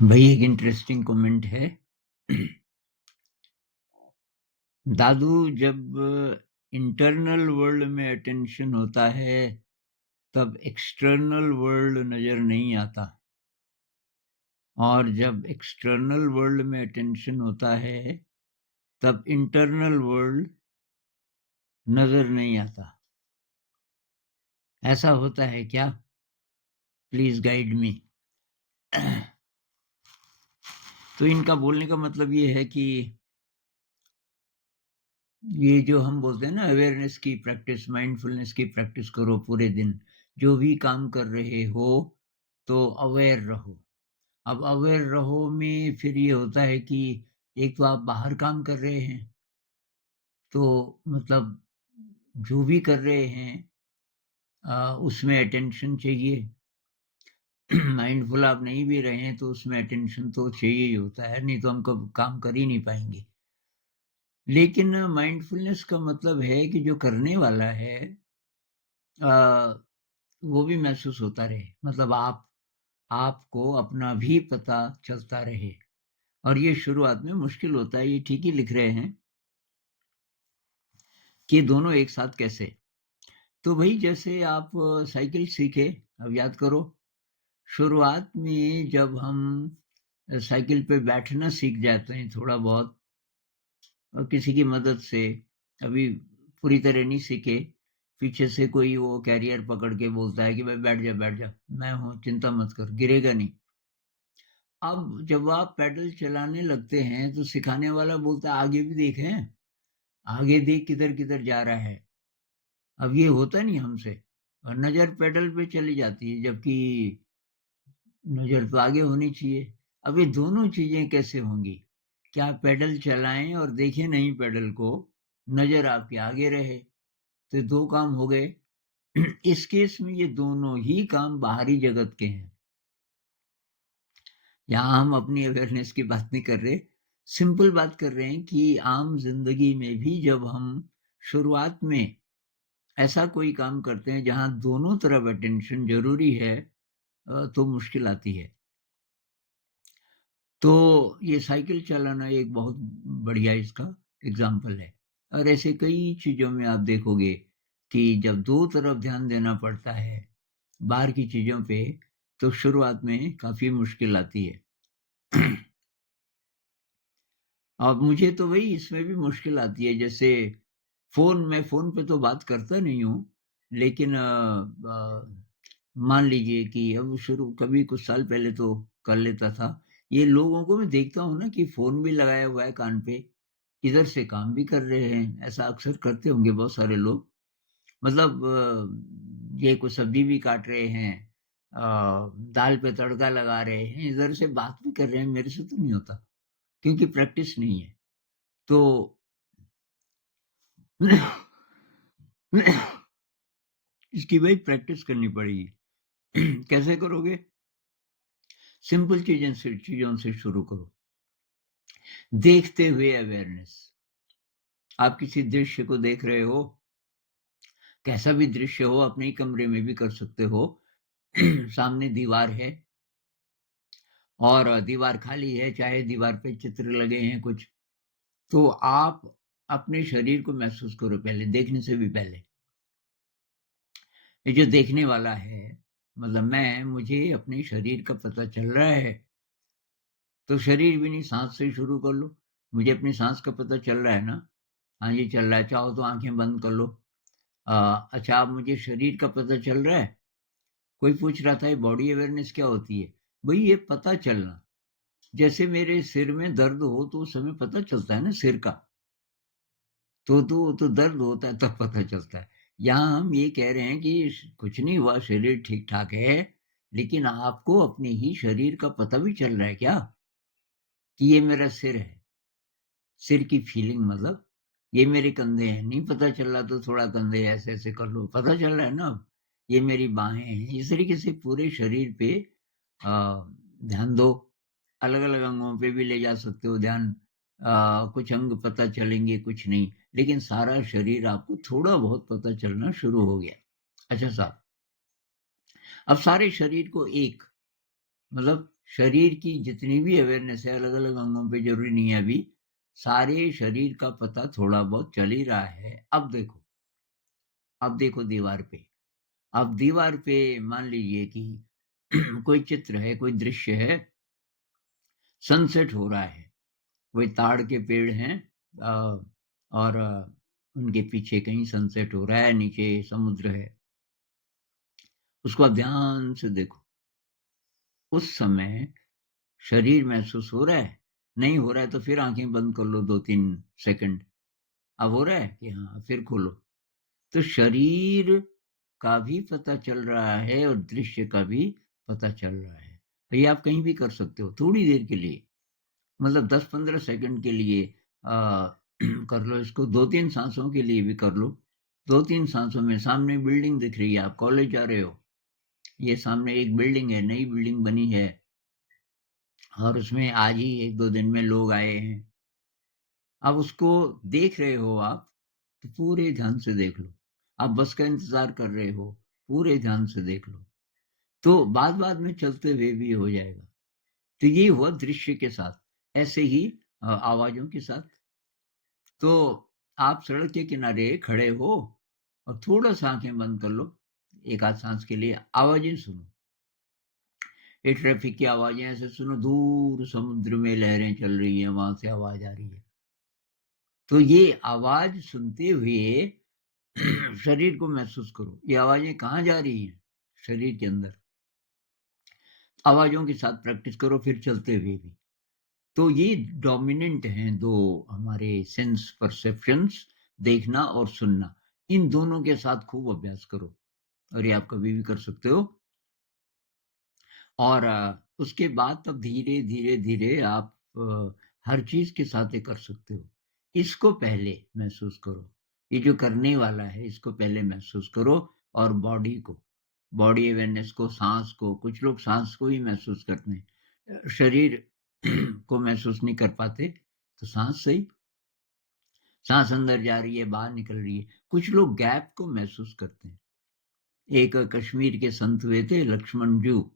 भाई एक interesting comment है। दादू, जब इंटरनल वर्ल्ड में अटेंशन होता है तब एक्सटर्नल वर्ल्ड नजर नहीं आता, और जब एक्सटर्नल वर्ल्ड में अटेंशन होता है तब इंटरनल वर्ल्ड नजर नहीं आता। ऐसा होता है क्या? Please guide me. तो इनका बोलने का मतलब ये है कि ये जो हम बोलते हैं ना, अवेयरनेस की प्रैक्टिस, माइंडफुलनेस की प्रैक्टिस करो पूरे दिन, जो भी काम कर रहे हो तो अवेयर रहो। अब अवेयर रहो में फिर ये होता है कि एक तो आप बाहर काम कर रहे हैं, तो मतलब जो भी कर रहे हैं उसमें अटेंशन चाहिए। माइंडफुल आप नहीं भी रहे हैं तो उसमें अटेंशन तो चाहिए ही होता है, नहीं तो हम कब काम कर ही नहीं पाएंगे। लेकिन माइंडफुलनेस का मतलब है कि जो करने वाला है वो भी महसूस होता रहे, मतलब आपको अपना भी पता चलता रहे। और ये शुरुआत में मुश्किल होता है, ये ठीक ही लिख रहे हैं कि दोनों एक साथ कैसे। तो भाई जैसे आप साइकिल सीखे, अब याद करो, शुरुआत में जब हम साइकिल पे बैठना सीख जाते हैं थोड़ा बहुत, और किसी की मदद से, अभी पूरी तरह नहीं सीखे, पीछे से कोई वो कैरियर पकड़ के बोलता है कि भाई बैठ जा बैठ जा, मैं हूं, चिंता मत कर, गिरेगा नहीं। अब जब आप पैडल चलाने लगते हैं तो सिखाने वाला बोलता है आगे भी देखें, आगे देख किधर किधर जा रहा है। अब ये होता नहीं हमसे, और नजर पेडल पे चली जाती है, जबकि नजर तो आगे होनी चाहिए। अब ये दोनों चीजें कैसे होंगी? क्या पेडल चलाएं और देखें नहीं पेडल को, नजर आपके आगे रहे, तो दो काम हो गए। इस केस में ये दोनों ही काम बाहरी जगत के हैं। यहाँ हम अपनी अवेयरनेस की बात नहीं कर रहे, सिंपल बात कर रहे हैं कि आम जिंदगी में भी जब हम शुरुआत में ऐसा कोई काम करते हैं जहां दोनों तरफ अटेंशन जरूरी है, तो मुश्किल आती है। तो ये साइकिल चलाना एक बहुत बढ़िया इसका एग्जाम्पल है। और ऐसे कई चीजों में आप देखोगे कि जब दो तरफ ध्यान देना पड़ता है बाहर की चीजों पे, तो शुरुआत में काफी मुश्किल आती है। अब मुझे तो वही इसमें भी मुश्किल आती है, जैसे मैं फोन पे तो बात करता नहीं हूँ, लेकिन मान लीजिए कि अब शुरू कभी कुछ साल पहले तो कर लेता था। ये लोगों को मैं देखता हूँ ना कि फोन भी लगाया हुआ है कान पे, इधर से काम भी कर रहे हैं, ऐसा अक्सर करते होंगे बहुत सारे लोग। मतलब ये कुछ सब्जी भी काट रहे हैं, दाल पे तड़का लगा रहे हैं, इधर से बात भी कर रहे हैं। मेरे से तो नहीं होता, क्योंकि प्रैक्टिस नहीं है। तो इसकी भाई प्रैक्टिस करनी पड़ेगी। कैसे करोगे? सिंपल चीजों से शुरू करो। देखते हुए अवेयरनेस। आप किसी दृश्य को देख रहे हो, कैसा भी दृश्य हो, अपने ही कमरे में भी कर सकते हो। सामने दीवार है और दीवार खाली है, चाहे दीवार पे चित्र लगे हैं कुछ, तो आप अपने शरीर को महसूस करो पहले, देखने से भी पहले। ये जो देखने वाला है, मतलब मुझे अपने शरीर का पता चल रहा है, तो शरीर भी नहीं, सांस से शुरू कर लो। मुझे अपनी सांस का पता चल रहा है ना, हाँ ये चल रहा है, चाहो तो आंखें बंद कर लो। अच्छा, अब मुझे शरीर का पता चल रहा है। कोई पूछ रहा था ये बॉडी अवेयरनेस क्या होती है? भाई ये पता चलना, जैसे मेरे सिर में दर्द हो तो उस समय पता चलता है ना सिर का, तो दर्द होता है तब पता चलता है। यहाँ हम ये कह रहे हैं कि कुछ नहीं हुआ, शरीर ठीक ठाक है, लेकिन आपको अपने ही शरीर का पता भी चल रहा है क्या, कि ये मेरा सिर है, सिर की फीलिंग, मतलब ये मेरे कंधे हैं। नहीं पता चल रहा तो थोड़ा कंधे ऐसे ऐसे कर लो, पता चल रहा है ना अब। ये मेरी बाहें हैं। इस तरीके से पूरे शरीर पे ध्यान दो। अलग अलग अंगों पे भी ले जा सकते हो ध्यान। कुछ अंग पता चलेंगे, कुछ नहीं, लेकिन सारा शरीर आपको थोड़ा बहुत पता चलना शुरू हो गया। अच्छा साहब, अब सारे शरीर को एक, मतलब शरीर की जितनी भी अवेयरनेस है अलग-अलग अंगों पे, ज़रूरी नहीं है अभी, सारे शरीर का पता थोड़ा बहुत चल ही रहा है। अब देखो दीवार पे। अब दीवार पे मान लीजिए कि कोई चित्र है, कोई दृश्य है, सनसेट हो रहा है, कोई ताड़ के पेड़ हैं और उनके पीछे कहीं सनसेट हो रहा है, नीचे समुद्र है। उसको आप ध्यान से देखो। उस समय शरीर महसूस हो रहा है? नहीं हो रहा है तो फिर आँखें बंद कर लो 2-3 सेकंड। अब हो रहा है कि हाँ, फिर खोलो। तो शरीर का भी पता चल रहा है और दृश्य का भी पता चल रहा है। तो ये आप कहीं भी कर सकते हो, थोड़ी देर के लिए, मतलब 10-15 सेकंड के लिए कर लो इसको, 2-3 साँसों के लिए भी कर लो। 2-3 साँसों में सामने बिल्डिंग दिख रही है, आप कॉलेज जा रहे हो, ये सामने एक बिल्डिंग है, नई बिल्डिंग बनी है और उसमें आज ही 1-2 दिन में लोग आए हैं। अब उसको देख रहे हो आप, तो पूरे ध्यान से देख लो। आप बस का इंतज़ार कर रहे हो, पूरे ध्यान से देख लो। तो बाद-बाद में चलते हुए भी हो जाएगा। तो ये हुआ दृश्य के साथ, ऐसे ही आवाज़ों के साथ। तो आप सड़क के किनारे खड़े हो और थोड़ा-सा आँखें बंद कर लो, 1 आध साँस के लिए, आवाज़ें सुनो। ये ट्रैफ़िक की आवाज़ें ऐसे सुनो, दूर समुद्र में लहरें चल रही हैं, वहाँ से आवाज़ आ रही है। तो ये आवाज़ सुनते हुए शरीर को महसूस करो, ये आवाज़ें कहाँ जा रही हैं? शरीर के अंदर। आवाज़ों के साथ प्रैक्टिस करो फिर चलते हुए भी। तो ये डोमिनेंट हैं 2 हमारे सेंस परसेप्शंस, देखना और सुनना। इन दोनों के साथ खूब अभ्यास करो और ये आप कभी भी कर सकते हो। और उसके बाद तब धीरे-धीरे आप हर चीज़ के साथ ये कर सकते हो। इसको पहले महसूस करो। ये जो करने वाला है इसको पहले महसूस करो और बॉडी को, बॉडी अवेयरनेस को, साँस को, कुछ लोग साँस को ही महसूस करते हैं। शरीर को महसूस नहीं कर पाते, तो साँस सही, साँस अंदर जा रही है, बाहर निकल रही है। कुछ लोग गैप को महसूस करते हैं। एक कश्मीर के संत हुए थे लक्ष्मण जू।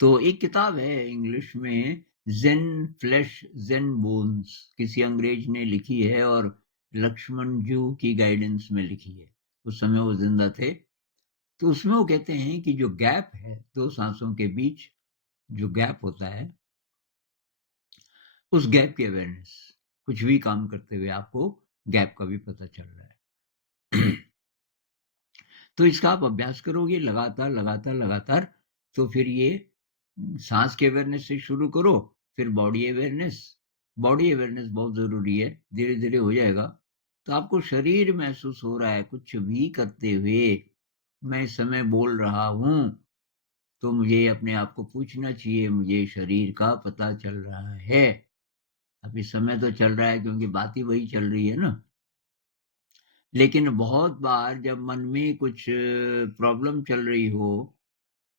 तो एक किताब है इंग्लिश में, ज़ेन फ्लेश ज़ेन बोन्स, किसी अंग्रेज ने लिखी है और लक्ष्मण जू की गाइडेंस में लिखी है। उस समय वो ज़िंदा थे। तो उसमें वो कहते हैं कि जो गैप है 2 साँसों के बीच, जो गैप होता है, उस गैप की अवेयरनेस, कुछ भी काम करते हुए आपको गैप का भी पता चल रहा है। तो इसका आप अभ्यास करोगे लगातार, लगातार, लगातार, तो फिर ये साँस के अवेयरनेस से शुरू करो, फिर बॉडी अवेयरनेस बहुत ज़रूरी है, धीरे-धीरे हो जाएगा। तो आपको शरीर महसूस हो रहा है कुछ भी करते हुए, मैं इस समय बोल रहा हूँ, तो मुझे अपने आप को पूछना चाहिए, मुझे शरीर का पता चल रहा है। अब इस समय तो चल रहा है क्योंकि बात ही वही चल रही है ना। लेकिन बहुत बार जब मन में कुछ प्रॉब्लम चल रही हो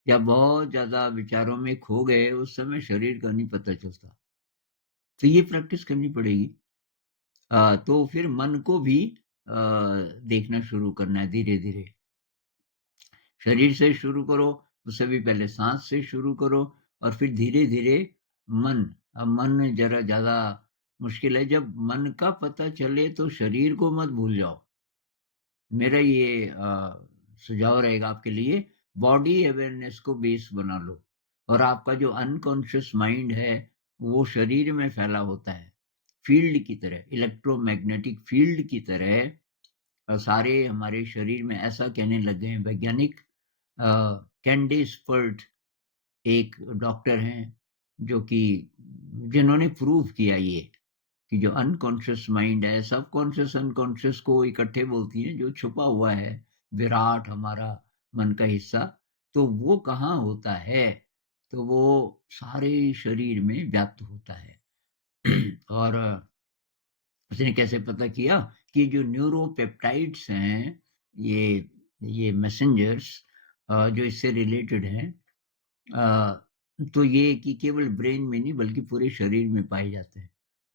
या बहुत ज़्यादा विचारों में खो गए, उस समय शरीर का नहीं पता चलता। तो ये प्रैक्टिस करनी पड़ेगी। तो फिर मन को भी देखना शुरू करना है धीरे-धीरे। शरीर से शुरू करो, उससे भी पहले साँस से शुरू करो और फिर धीरे-धीरे मन। अब मन ज़रा ज़्यादा मुश्किल है, जब मन का पता चले तो शरीर को मत भूल जाओ। मेरा ये सुझाव रहेगा आपके लिए, बॉडी अवेयरनेस को बेस बना लो और आपका जो अनकॉन्शियस माइंड है, वो शरीर में फैला होता है, फ़ील्ड की तरह, इलेक्ट्रोमैग्नेटिक फ़ील्ड की तरह सारे हमारे शरीर में, ऐसा कहने लग गए हैं वैज्ञानिक। कैंडिस पर्ट एक डॉक्टर हैं, जो कि जिन्होंने प्रूव किया ये कि जो अनकॉन्शियस माइंड है, सबकॉन्शियस अनकॉन्शियस को इकट्ठे बोलती हैं, जो छुपा हुआ है, विराट हमारा मन का हिस्सा, तो वो कहाँ होता है? तो वो सारे शरीर में व्याप्त होता है। और उसने कैसे पता किया कि जो न्यूरोपेप्टाइड्स हैं, ये ये मैसेंजर्स जो इससे रिलेटेड हैं, तो ये कि केवल ब्रेन में नहीं बल्कि पूरे शरीर में पाए जाते हैं।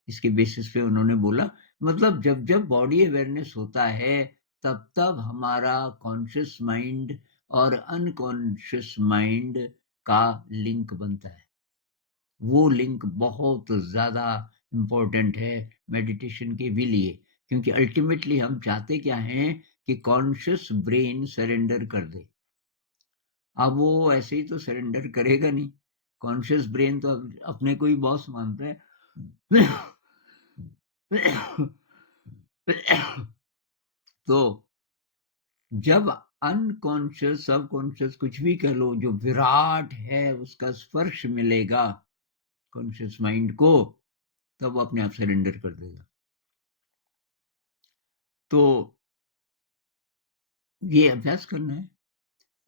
इसके बेसिस पे उन्होंने बोला, मतलब जब-जब बॉडी अवेयरनेस होता है, तब-तब हमारा कॉन्शियस माइंड और अनकॉन्शियस माइंड का लिंक बनता है। वो लिंक बहुत ज़्यादा इम्पोर्टेंट है मेडिटेशन के भी लिए, क्योंकि अल्टीमेटली हम चाहते क्या हैं कि कॉन्शियस ब्रेन सरेंडर कर दे। अब वो ऐसे ही तो सरेंडर करेगा नहीं। कॉन्शियस ब्रेन तो अपने को ही बॉस मानता है। तो जब अनकॉन्शियस सबकॉन्शियस कुछ भी कह लो, जो विराट है उसका स्पर्श मिलेगा कॉन्शियस माइंड को, तब वो अपने आप सरेंडर कर देगा। तो ये अभ्यास करना है।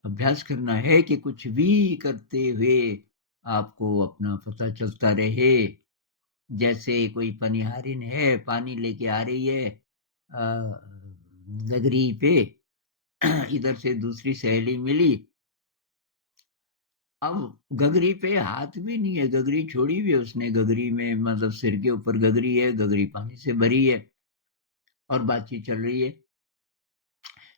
अभ्यास करना है कि कुछ भी करते हुए आपको अपना पता चलता रहे। जैसे कोई पनिहारिन है, पानी लेके आ रही है गगरी पे, इधर से दूसरी सहेली मिली। अब गगरी पे हाथ भी नहीं है, गगरी छोड़ी हुई है उसने, गगरी में मतलब सिर के ऊपर गगरी है, गगरी पानी से भरी है और बातचीत चल रही है।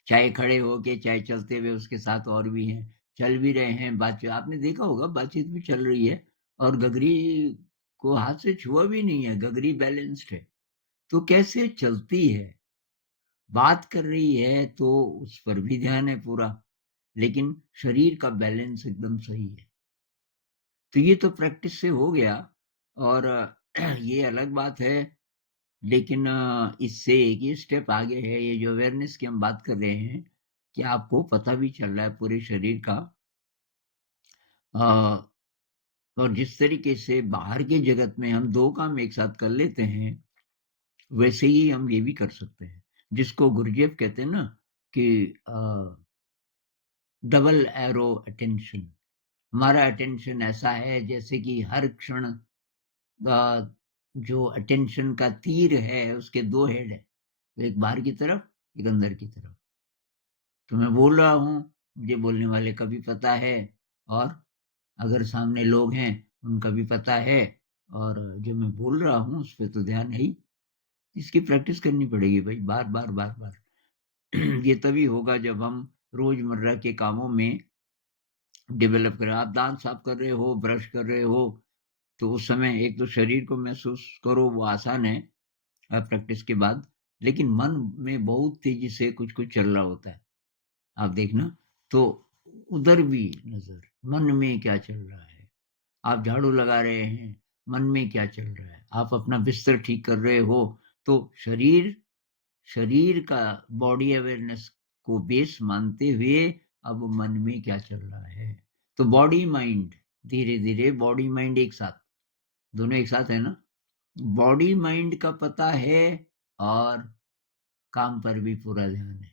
चाहे खड़े होके चाहे चलते हुए उसके साथ और भी हैं, चल भी रहे हैं, बातचीत आपने देखा होगा, बातचीत भी चल रही है और गगरी को हाथ से छुआ भी नहीं है, गगरी बैलेंस्ड है। तो कैसे चलती है, बात कर रही है तो उस पर भी ध्यान है पूरा, लेकिन शरीर का बैलेंस एकदम सही है। तो ये तो प्रैक्टिस से हो गया। और ये अलग बात है, लेकिन इससे एक ही स्टेप आगे है, ये जो अवेयरनेस की हम बात कर रहे हैं, कि आपको पता भी चल रहा है पूरे शरीर का। अ, और जिस तरीके से बाहर के जगत में हम 2 काम एक साथ कर लेते हैं, वैसे ही हम ये भी कर सकते हैं। जिसको गुरुजेफ कहते हैं ना कि डबल एरो अटेंशन। हमारा अटेंशन ऐसा है जैसे कि हर क्षण जो अटेंशन का तीर है उसके 2 हेड है, एक बाहर की तरफ, एक अंदर की तरफ। तो मैं बोल रहा हूँ, मुझे बोलने वाले का भी पता है, और अगर सामने लोग हैं उनका भी पता है, और जो मैं बोल रहा हूँ उस पे तो ध्यान है ही। इसकी प्रैक्टिस करनी पड़ेगी भाई, बार बार बार बार। ये तभी होगा जब हम रोजमर्रा के कामों में डेवलप करें। आप दांत साफ कर रहे हो, ब्रश कर रहे हो, तो उस समय एक तो शरीर को महसूस करो, वो आसान है प्रैक्टिस के बाद, लेकिन मन में बहुत तेजी से कुछ कुछ चल रहा होता है, आप देखना। तो उधर भी नजर, मन में क्या चल रहा है। आप झाड़ू लगा रहे हैं, मन में क्या चल रहा है। आप अपना बिस्तर ठीक कर रहे हो, तो शरीर शरीर का बॉडी अवेयरनेस को बेस मानते हुए अब मन में क्या चल रहा है। तो बॉडी माइंड, धीरे धीरे बॉडी माइंड एक साथ, दोनों एक साथ है ना। बॉडी माइंड का पता है और काम पर भी पूरा ध्यान है।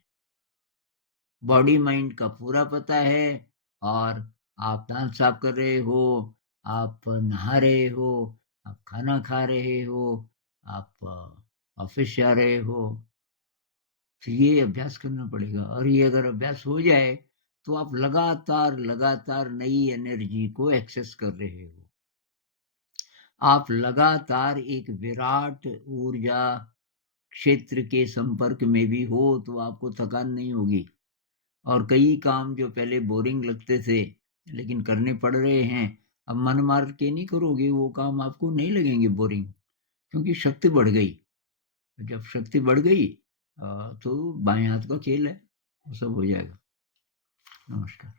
बॉडी माइंड का पूरा पता है और आप दांत साफ कर रहे हो, आप नहा रहे हो, आप खाना खा रहे हो, आप ऑफिस जा रहे हो। तो ये अभ्यास करना पड़ेगा, और ये अगर अभ्यास हो जाए तो आप लगातार लगातार नई एनर्जी को एक्सेस कर रहे हो। आप लगातार एक विराट ऊर्जा क्षेत्र के संपर्क में भी हो, तो आपको थकान नहीं होगी। और कई काम जो पहले बोरिंग लगते थे लेकिन करने पड़ रहे हैं, अब मन मार के नहीं करोगे वो काम, आपको नहीं लगेंगे बोरिंग, क्योंकि शक्ति बढ़ गई। जब शक्ति बढ़ गई तो बाएं हाथ का खेल है, वो सब हो जाएगा। नमस्कार।